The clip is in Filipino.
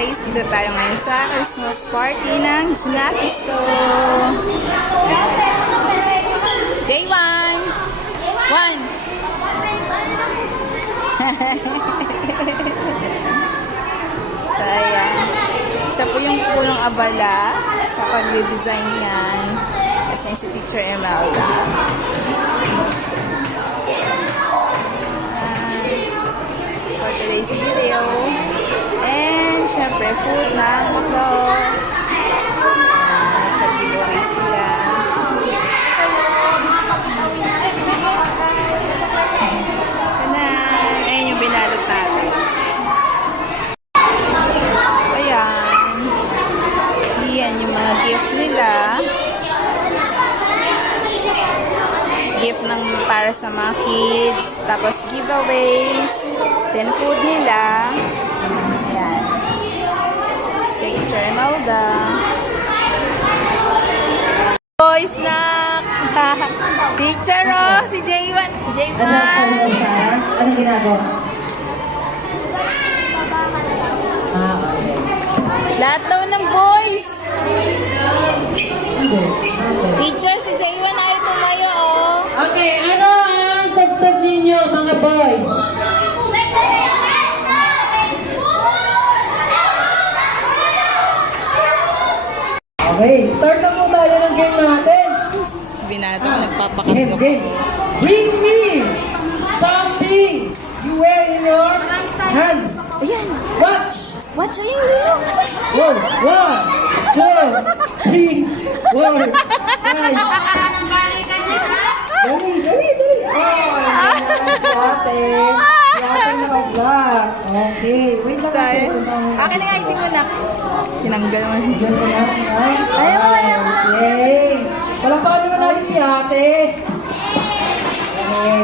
guys, dito tayo ngayon sa Christmas party ng Junakisto. J1! One! So, ayan. Siya po yung punong abala sa pag-design niyan. Kasi si Teacher Emelda. For today's video. And syempre food ng Maklo. Nag-giveaway sila. Ayan yung binalot natin. Ayan. Ayan yung mga gift nila. Gift ng para sa mga kids. Tapos giveaways. Then food nila. Ayan. Teacher Emelda. Boy snack! Teacher oh! Si J1! J1! Anong ginagawa? Okay. Lahat daw ng boys! Teacher, si J1 ay tumayo oh! Okay, ano ang dagdag ninyo mga boys? Okay, start na po tayo ng game natin. Binata ko, nagpapakagap Game. Bring me something you wear in your hands. Ayan! Watch. Watch ayun Lilo! One, 2, 3, 4, 5. Dali. Oh, si ate. Si ate na vlog. Okay, wait lang natin. Akin na nga, hindi ko na. Tinanggal mo. Diyan na natin. Okay. Palakpakan naman natin si ate. Okay.